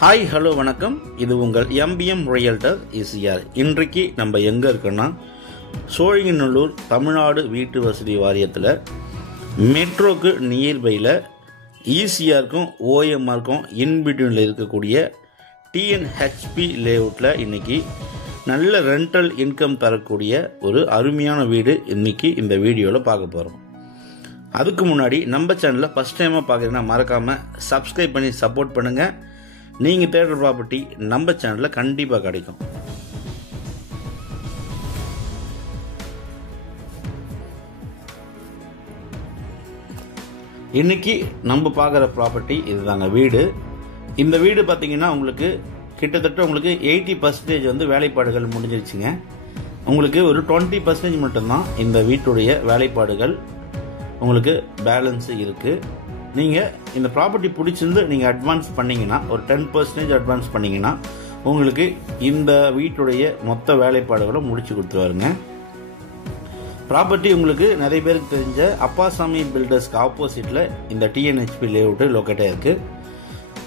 Hi hello வணக்கம். இது உங்கள் எம்பிஎம் ரியல்டர் ஈசிஆர். இன்றைக்கு நம்ம எங்கே இருக்கோன்னா சோழிங்கநல்லூர் தமிழ்நாடு வீட்டு வசதி வாரியத்தில் மெட்ரோக்கு நியர்பையில் ஈசிஆருக்கும் ஓஎம்ஆருக்கும் இன்பிட்வீனில் இருக்கக்கூடிய டிஎன்ஹெச்பி லேஅவுட்டில் இன்றைக்கி நல்ல ரெண்டல் இன்கம் தரக்கூடிய ஒரு அருமையான வீடு இன்றைக்கி இந்த வீடியோவில் பார்க்க போகிறோம். அதுக்கு முன்னாடி நம்ம சேனலில் ஃபஸ்ட் டைமாக பார்க்குறீங்கன்னா மறக்காமல் சப்ஸ்கிரைப் பண்ணி சப்போர்ட் பண்ணுங்கள். நீங்கள் தேடுற ப்ராப்பர்ட்டி நம்ம சேனலில் கண்டிப்பாக கிடைக்கும். இன்னைக்கு நம்ம பார்க்குற ப்ராப்பர்ட்டி இதுதாங்க வீடு. இந்த வீடு பார்த்தீங்கன்னா உங்களுக்கு கிட்டத்தட்ட உங்களுக்கு 80% வந்து வேலைப்பாடுகள் முடிஞ்சிருச்சுங்க. உங்களுக்கு ஒரு 20% மட்டும்தான் இந்த வீட்டுடைய வேலைப்பாடுகள் உங்களுக்கு பேலன்ஸ் இருக்குது. நீங்கள் இந்த ப்ராப்பர்ட்டி பிடிச்சிருந்து நீங்கள் அட்வான்ஸ் பண்ணிங்கன்னா ஒரு 10% அட்வான்ஸ் பண்ணிங்கன்னா உங்களுக்கு இந்த வீட்டுடைய மொத்த வேலைப்பாடுகளும் முடிச்சு கொடுத்துருவாருங்க. ப்ராப்பர்ட்டி உங்களுக்கு நிறைய பேருக்கு தெரிஞ்ச அப்பாசாமி பில்டர்ஸ்க்கு ஆப்போசிட்டில் இந்த டிஎன்ஹெச்பி லேஅவுட்டு லொக்கேட்டாக இருக்குது.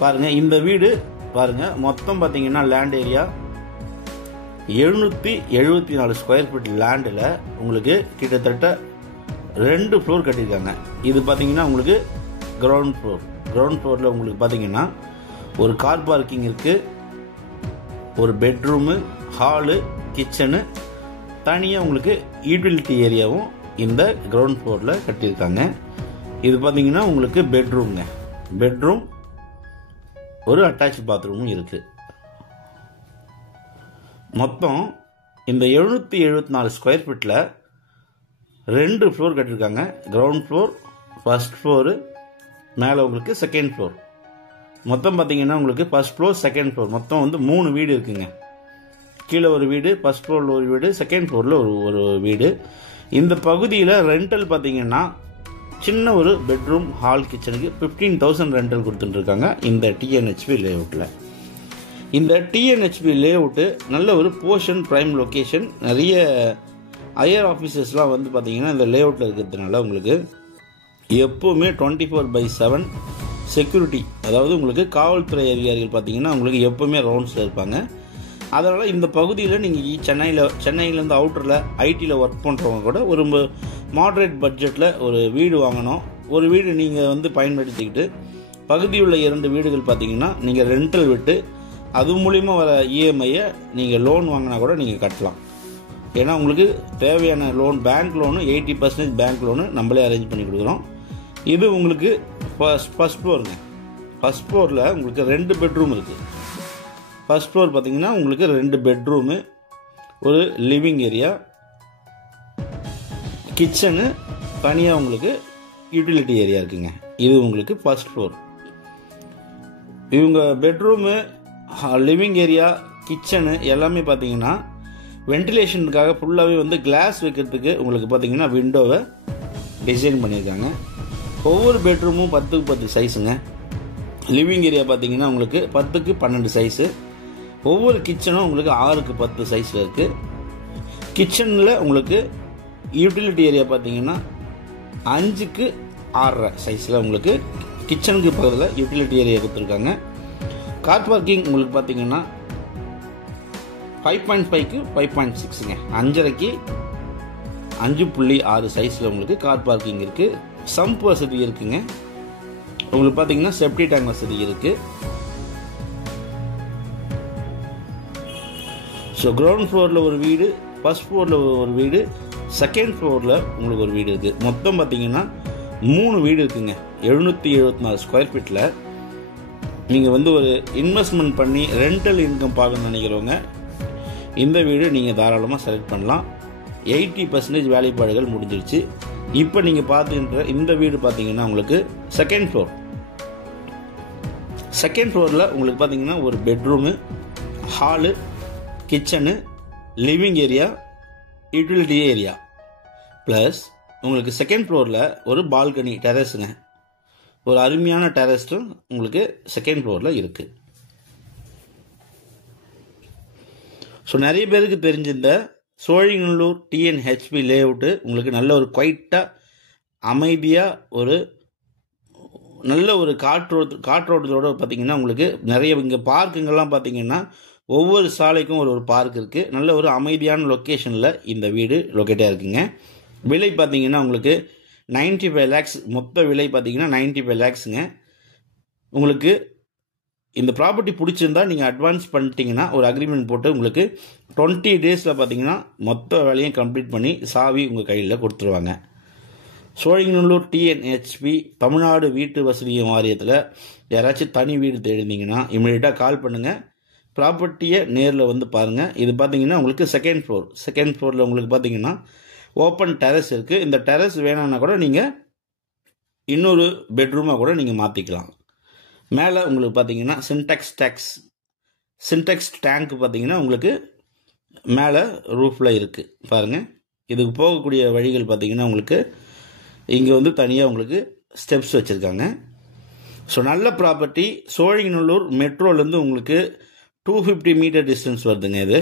பாருங்கள், இந்த வீடு பாருங்கள் மொத்தம் பார்த்தீங்கன்னா லேண்ட் ஏரியா 774 ஸ்கொயர் ஃபீட் லேண்டில் உங்களுக்கு கிட்டத்தட்ட 2 ஃப்ளோர் கட்டியிருக்காங்க. இது பார்த்தீங்கன்னா உங்களுக்கு கிரவுண்ட் ஃப்ளோரில் உங்களுக்கு பார்த்தீங்கன்னா ஒரு கார் பார்க்கிங் இருக்குது, ஒரு பெட்ரூமு, ஹாலு, கிச்சனு, தனியாக உங்களுக்கு யூட்டிலிட்டி ஏரியாவும் இந்த கிரவுண்ட் ஃப்ளோரில் கட்டியிருக்காங்க. இது பார்த்தீங்கன்னா உங்களுக்கு பெட்ரூம் ஒரு அட்டாச் பாத்ரூமும் இருக்குது. மொத்தம் இந்த 774 ஸ்கொயர் ஃபீட்டில் 2 ஃப்ளோர் கட்டியிருக்காங்க. கிரவுண்ட் ஃப்ளோர், ஃபர்ஸ்ட் ஃப்ளோரு, மேலே உங்களுக்கு செகண்ட் ஃப்ளோர். மொத்தம் பார்த்தீங்கன்னா உங்களுக்கு ஃபர்ஸ்ட் ஃப்ளோர், செகண்ட் ஃப்ளோர் மொத்தம் வந்து 3 வீடு இருக்குங்க. கீழே ஒரு வீடு, ஃபர்ஸ்ட் ஃப்ளோரில் ஒரு வீடு, செகண்ட் ஃப்ளோரில் ஒரு வீடு. இந்த பகுதியில் ரெண்டல் பார்த்தீங்கன்னா சின்ன ஒரு பெட்ரூம், ஹால், கிச்சனுக்கு 15,000 ரெண்டல் கொடுத்துட்டுருக்காங்க இந்த டிஎன்ஹெச்பி லேஅவுட்டில். இந்த டிஎன்ஹெச்பி லேஅவுட்டு நல்ல ஒரு போர்ஷன், பிரைம் லொக்கேஷன். நிறைய ஹையர் ஆஃபீஸர்ஸ்லாம் வந்து பார்த்தீங்கன்னா இந்த லேஅவுட்டில் இருக்கிறதுனால உங்களுக்கு எப்போவுமே 24/7 செக்யூரிட்டி, அதாவது உங்களுக்கு காவல்துறை அதிகாரிகள் பார்த்தீங்கன்னா உங்களுக்கு எப்போவுமே ரவுண்ட்ஸில் இருப்பாங்க. அதனால் இந்த பகுதியில் நீங்கள் சென்னையிலேருந்து அவுட்டரில் ஐடியில் ஒர்க் பண்ணுறவங்க கூட ஒரு மாடரேட் பட்ஜெட்டில் ஒரு வீடு வாங்கணும். ஒரு வீடு நீங்கள் வந்து பயன்படுத்திக்கிட்டு பகுதியுள்ள 2 வீடுகள் பார்த்தீங்கன்னா நீங்கள் ரெண்டல் விட்டு அது மூலிமா வர இஎம்ஐயை நீங்கள் லோன் வாங்கினா கூட நீங்கள் கட்டலாம். ஏன்னா உங்களுக்கு தேவையான loan, bank loan 80% bank loan நம்மளே அரேஞ்ச் பண்ணி கொடுக்குறோம். இது உங்களுக்கு ஃபர்ஸ்ட் ஃப்ளோருங்க. ஃபர்ஸ்ட் ஃப்ளோரில் உங்களுக்கு 2 பெட்ரூம் இருக்குது. ஃபர்ஸ்ட் ஃப்ளோர் பார்த்தீங்கன்னா உங்களுக்கு 2 பெட்ரூமு, ஒரு லிவிங் ஏரியா, கிச்சனு, தனியாக உங்களுக்கு யூட்டிலிட்டி ஏரியா இருக்குங்க. இது உங்களுக்கு ஃபர்ஸ்ட் ஃப்ளோர். இவங்க பெட்ரூமு, லிவிங் ஏரியா, கிச்சனு எல்லாமே பார்த்தீங்கன்னா வென்டிலேஷனுக்காக ஃபுல்லாகவே வந்து கிளாஸ் வைக்கிறதுக்கு உங்களுக்கு பார்த்தீங்கன்னா விண்டோவை டிசைன் பண்ணியிருக்காங்க. ஒவ்வொரு பெட்ரூமும் 10க்கு 10 சைஸுங்க. லிவிங் ஏரியா பார்த்தீங்கன்னா உங்களுக்கு 10க்கு 12 சைஸு. ஒவ்வொரு கிச்சனும் உங்களுக்கு 6க்கு 10 சைஸில் இருக்குது. கிச்சனில் உங்களுக்கு யூட்டிலிட்டி ஏரியா பார்த்தீங்கன்னா 5க்கு 6.5 சைஸில் உங்களுக்கு கிச்சனுக்கு பக்கத்தில் யூட்டிலிட்டி ஏரியா கொடுத்துருக்காங்க. கார் பார்க்கிங் உங்களுக்கு பார்த்தீங்கன்னா 5.5க்கு 5.6ங்க. 5.5க்கு 5.6 சைஸில் உங்களுக்கு கார் பார்க்கிங் இருக்குது. சம்ப் வசதி இருக்குங்க. உங்களுக்கு பார்த்தீங்கன்னா செப்டி டேங்க் வசதி இருக்குது. ஸோ கிரவுண்ட் ஃப்ளோரில் ஒரு வீடு, ஃபர்ஸ்ட் ஃப்ளோரில் ஒரு வீடு, செகண்ட் ஃப்ளோரில் உங்களுக்கு ஒரு வீடு இருக்குது. மொத்தம் பார்த்தீங்கன்னா 3 வீடு இருக்குங்க. 774 ஸ்கொயர் ஃபீட்டில் நீங்கள் வந்து ஒரு இன்வெஸ்ட்மெண்ட் பண்ணி ரெண்டல் இன்கம் பார்க்கணும்னு நினைக்கிறவங்க இந்த வீடு நீங்கள் தாராளமாக செலக்ட் பண்ணலாம். 80% வேலைப்பாடுகள் முடிஞ்சிருச்சு. இப்போ நீங்கள் பார்த்துக்கின்ற இந்த வீடு பார்த்தீங்கன்னா உங்களுக்கு செகண்ட் ஃப்ளோரில் உங்களுக்கு பார்த்தீங்கன்னா ஒரு bedroom, hall, kitchen, living area, utility area plus உங்களுக்கு செகண்ட் ஃப்ளோரில் ஒரு பால்கனி, டெரஸுங்க. ஒரு அருமையான டெரஸும் உங்களுக்கு செகண்ட் ஃப்ளோரில் இருக்குது. ஸோ நிறைய பேருக்கு தெரிஞ்சிருந்த சோழிங்கநல்லூர் டிஎன்ஹெச்பி லேஅவுட்டு உங்களுக்கு நல்ல ஒரு குவைட்டாக அமைதியாக ஒரு நல்ல ஒரு காற்றோட்டத்தோடு பார்த்தீங்கன்னா உங்களுக்கு நிறைய இங்கே பார்க்குங்கெல்லாம் பார்த்தீங்கன்னா ஒவ்வொரு சாலைக்கும் ஒரு பார்க் இருக்குது. நல்ல ஒரு அமைதியான லொக்கேஷனில் இந்த வீடு லொக்கேட்டாக இருக்குங்க. விலை பார்த்தீங்கன்னா உங்களுக்கு 95 lakhs, மொத்த விலை பார்த்தீங்கன்னா 95 lakhsங்க. உங்களுக்கு இந்த ப்ராப்பர்ட்டி பிடிச்சிருந்தா நீங்கள் அட்வான்ஸ் பண்ணிட்டீங்கன்னா ஒரு அக்ரிமெண்ட் போட்டு உங்களுக்கு 20 daysல பார்த்தீங்கன்னா மொத்த வேலையும் கம்ப்ளீட் பண்ணி சாவி உங்கள் கையில் கொடுத்துருவாங்க. சோழிங்கநல்லூர் டிஎன்ஹெச்பி தமிழ்நாடு வீட்டு வசதி வாரியத்தில் யாராச்சும் தனி வீடு தேடிந்தீங்கன்னா இமீடியட்டாக கால் பண்ணுங்கள். ப்ராப்பர்ட்டியை நேரில் வந்து பாருங்கள். இது பார்த்தீங்கன்னா உங்களுக்கு செகண்ட் ஃப்ளோரில் உங்களுக்கு பார்த்தீங்கன்னா ஓப்பன் டெரஸ் இருக்குது. இந்த டெரஸ் வேணான்னா கூட நீங்கள் இன்னொரு பெட்ரூமாக கூட நீங்கள் மாற்றிக்கலாம். மேலே உங்களுக்கு பார்த்தீங்கன்னா சின்டெக்ஸ் டேங்க் பார்த்தீங்கன்னா உங்களுக்கு மேலே ரூஃபில் இருக்குது பாருங்கள். இதுக்கு போகக்கூடிய வழிகள் பார்த்தீங்கன்னா உங்களுக்கு இங்கே வந்து தனியாக உங்களுக்கு ஸ்டெப்ஸ் வச்சுருக்காங்க. ஸோ நல்ல ப்ராப்பர்ட்டி. சோழிங்கநல்லூர் மெட்ரோலேருந்து உங்களுக்கு 250 மீட்டர் டிஸ்டன்ஸ் வருதுங்க. இது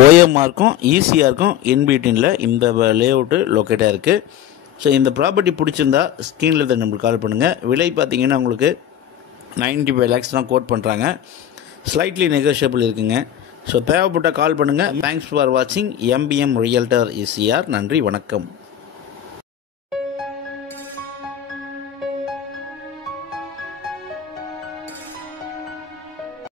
ஓஎம்ஆர் இருக்கும், ஈஸியாக இருக்கும். இன்பிட்வீனில் இந்த லேஅவுட்டு லொக்கேட்டாக இருக்குது. ஸோ இந்த ப்ராப்பர்ட்டி பிடிச்சிருந்தா ஸ்க்ரீனில் தான் நம்மளுக்கு கால் பண்ணுங்கள். விலை பார்த்தீங்கன்னா உங்களுக்கு 95 lakhs தான் கோட் பண்ணுறாங்க. ஸ்லைட்லி நெகோஷியபிள் இருக்குங்க. ஸோ தேவைப்பட்ட கால் பண்ணுங்கள். தேங்க்ஸ் ஃபார் வாட்சிங். MBM realtor ECR. நன்றி, வணக்கம்.